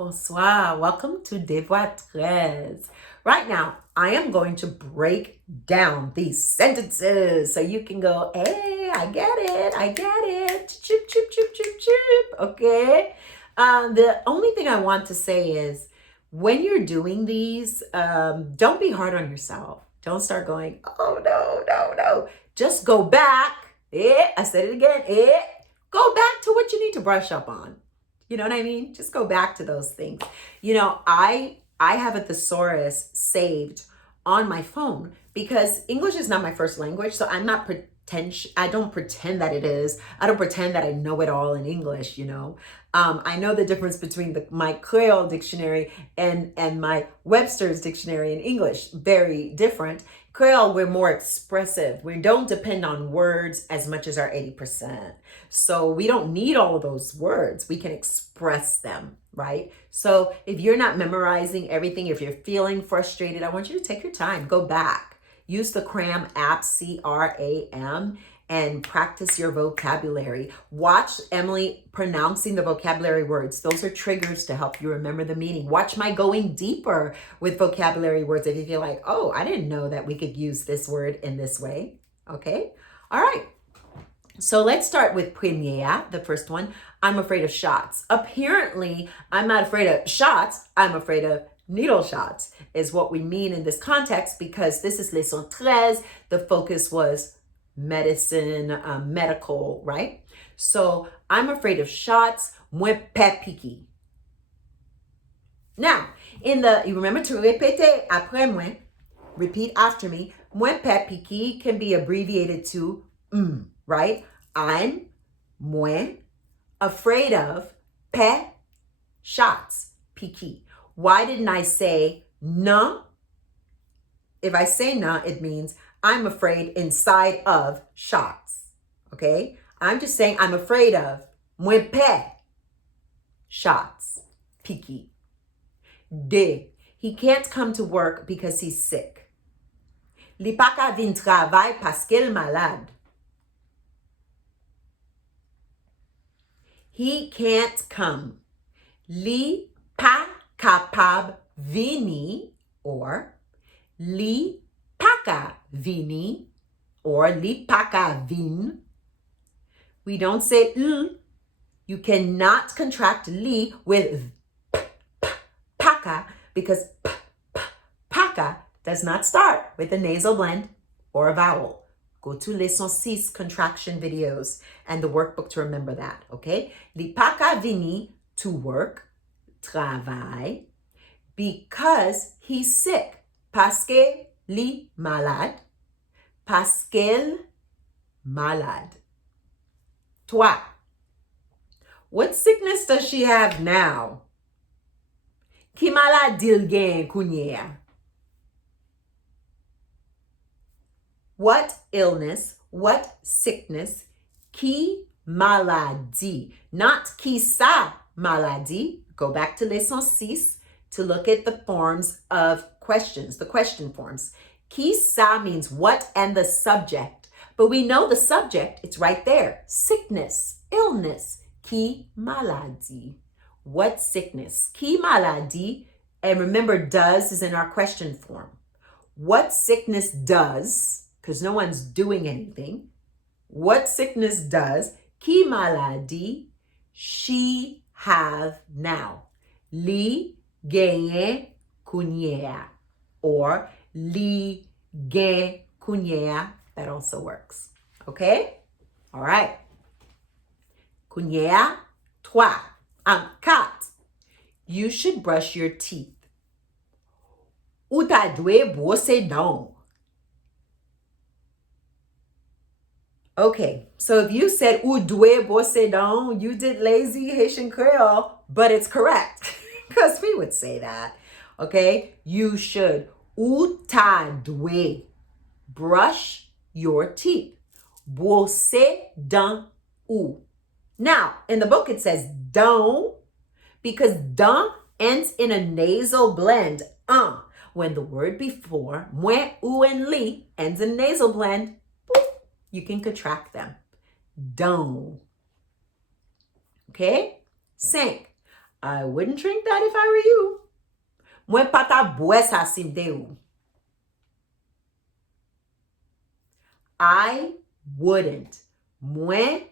Bonsoir. Welcome to Des Voix 13. Right now, I am going to break down these sentences so you can go, hey, I get it. Chip, chip, chip, chip, chip. Okay? The only thing I want to say is when you're doing these, don't be hard on yourself. Don't start going, oh, no. Just go back. I said it again. Go back to what you need to brush up on. You know what I mean? Just go back to those things. I have a thesaurus saved on my phone because English is not my first language, so I don't pretend that it is. I don't pretend that I know it all in English, I know the difference between my Creole dictionary and my Webster's dictionary in English. Very different. Creole, we're more expressive. We don't depend on words as much as our 80%. So we don't need all of those words. We can express them, right? So if you're not memorizing everything, if you're feeling frustrated, I want you to take your time. Go back. Use the CRAM app, CRAM, and practice your vocabulary. Watch Emily pronouncing the vocabulary words. Those are triggers to help you remember the meaning. Watch my going deeper with vocabulary words if you feel like, oh, I didn't know that we could use this word in this way. Okay? All right. So let's start with première, the first one. I'm afraid of shots. Apparently, I'm not afraid of shots. I'm afraid of needle shots is what we mean in this context because this is leçon 13. The focus was medicine, medical, right? So I'm afraid of shots. Moi pas piqué. Now, you remember to répéter après moi, repeat after me. Moi pas piqué can be abbreviated to right? I'm moins afraid of pas shots, piqué. Why didn't I say non? If I say non, it means I'm afraid inside of shots. Okay? I'm just saying I'm afraid of moins pas shots, piqué. D. He can't come to work because he's sick. Li pa ka vin travay parce qu'il malade. He can't come. Li pa kapab vini or li paka vini or li paka vin. We don't say l. You cannot contract li with paka because paka does not start with a nasal blend or a vowel. Go to leçon 6 contraction videos and the workbook to remember that, okay? Li paka vini to work, travail, because he's sick. Parce que li malade. Parce qu'elle malade. Toi. What sickness does she have now? Ki malade dil gen kounye? What illness, what sickness, qui maladie, not qui sa maladie. Go back to leçon 6 to look at the forms of questions, the question forms. Qui sa means what and the subject, but we know the subject, it's right there. Sickness, illness, qui maladie. What sickness? Qui maladie, and remember does is in our question form. What sickness does, because no one's doing anything. What sickness does qui maladie she have now? Li gagne kounye or li gagne kounye. That also works. Okay? All right. Kounye, toi. Kat. You should brush your teeth. Ou ta dwe brosser dents. Okay, so if you said ou dwe brosser dents, you did lazy Haitian Creole, but it's correct because we would say that. Okay, you should ou ta dwe brush your teeth. Brosser dents ou. Now, in the book it says dents because dents ends in a nasal blend. When the word before moi, ou, and li ends in nasal blend, you can contract them. Dents. Okay? 5. I wouldn't drink that if I were you. Mwen pata bwe sa simte ou. I wouldn't. Mwen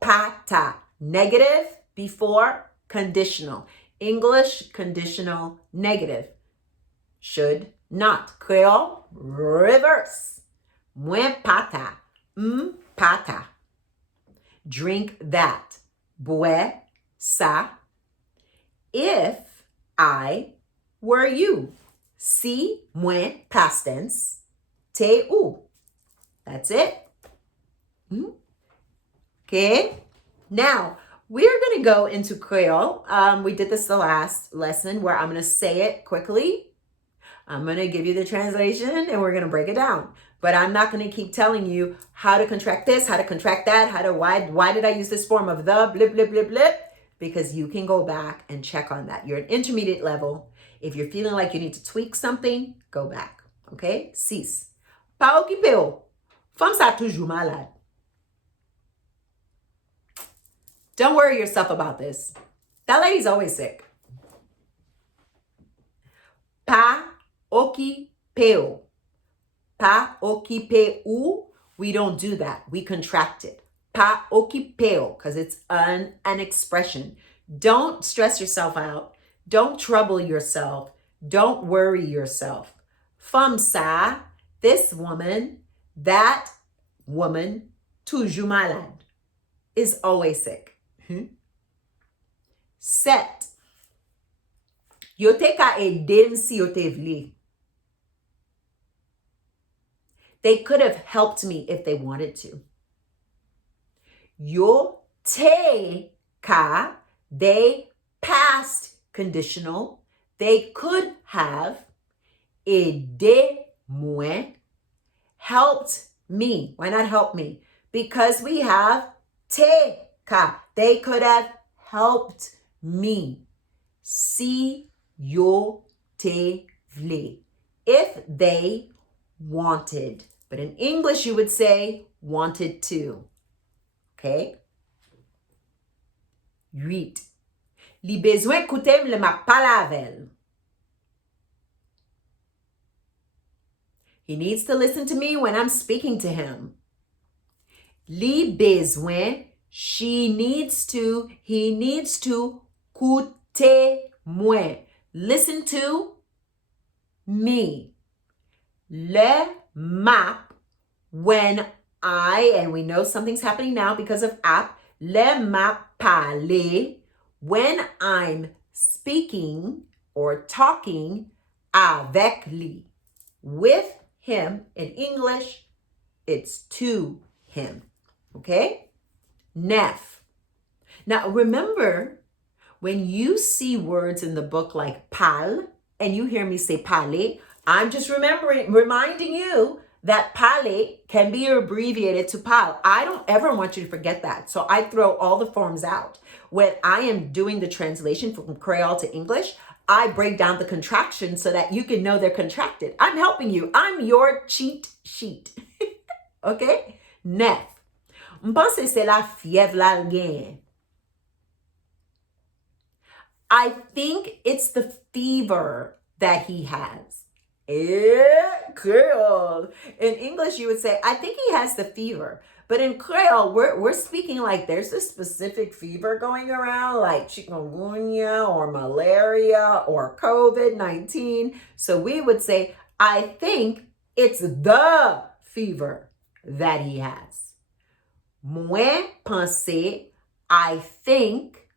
pata. Negative before conditional. English conditional negative. Should not. Creole reverse. Mwen pata. Pata. Drink that. Bwe sa. If I were you. Si mwen past tense. Te ou. That's it. Okay. Now, we're going to go into Creole. We did this the last lesson where I'm going to say it quickly. I'm going to give you the translation and we're going to break it down. But I'm not going to keep telling you how to contract this, how to contract that, why did I use this form of the, blip, blip, blip, blip, because you can go back and check on that. You're at intermediate level. If you're feeling like you need to tweak something, go back. Okay? 6. Pa okipe ou. Femme sa toujou malade. Don't worry yourself about this. That lady's always sick. Pa okipe ou. Pa okipe ou. We don't do that. We contract it. Pa okipe ou, because it's an expression. Don't stress yourself out. Don't trouble yourself. Don't worry yourself. Femme sa, this woman, that woman, toujou malade, is always sick. 7. Yo te ka eden si yo te vle. They could have helped me if they wanted to. Yo te ka, they past conditional. They could have aidé moi, helped me. Why not help me? Because we have te ka. They could have helped me. Si yo te vle. If they wanted. But in English, you would say wanted to. Okay? 8. Li bezwen koutem le ma palavel. He needs to listen to me when I'm speaking to him. Li bezwen, she needs to, he needs to koute mwen. Listen to me. Le map, when I, and we know something's happening now because of app, le map parler, when I'm speaking or talking avec lui, with him. In English, it's to him. Okay? 9. Now remember, when you see words in the book like parle, and you hear me say parler, I'm just reminding you that parler can be abbreviated to parle. I don't ever want you to forget that. So I throw all the forms out. When I am doing the translation from Creole to English, I break down the contractions so that you can know they're contracted. I'm helping you. I'm your cheat sheet. Okay? 9. M'pense c'est la fièvre la gen. I think it's the fever that he has. Creole. In English, you would say, I think he has the fever. But in Creole, we're speaking like there's a specific fever going around, like chikungunya or malaria or COVID-19. So we would say, I think it's the fever that he has. Moi pense, I think,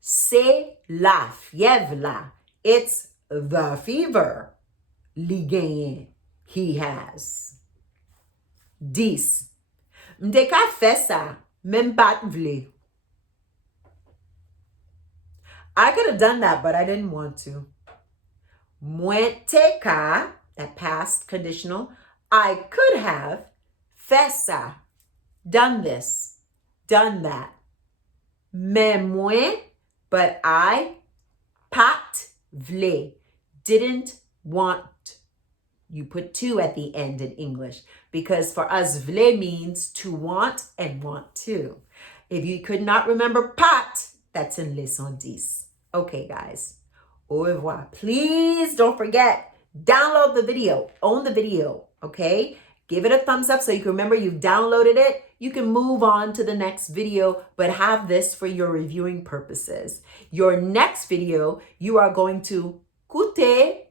c'est la fièvre la. It's the fever. Li genyen, he has. 10. M'de ka fè sa, men pat vle. I could have done that, but I didn't want to. Mwen te ka, that past conditional, I could have fè sa, done this, done that. Men mwen, but I, pat vle, didn't want. You put to at the end in English because for us, vle means to want and want to. If you could not remember pat, that's in leçon 10. Okay, guys. Au revoir. Please don't forget, download the video, own the video, okay? Give it a thumbs up so you can remember you've downloaded it. You can move on to the next video, but have this for your reviewing purposes. Your next video, you are going to écouter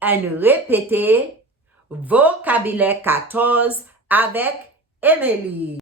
and répéter vocabulaire 14 avec Emily.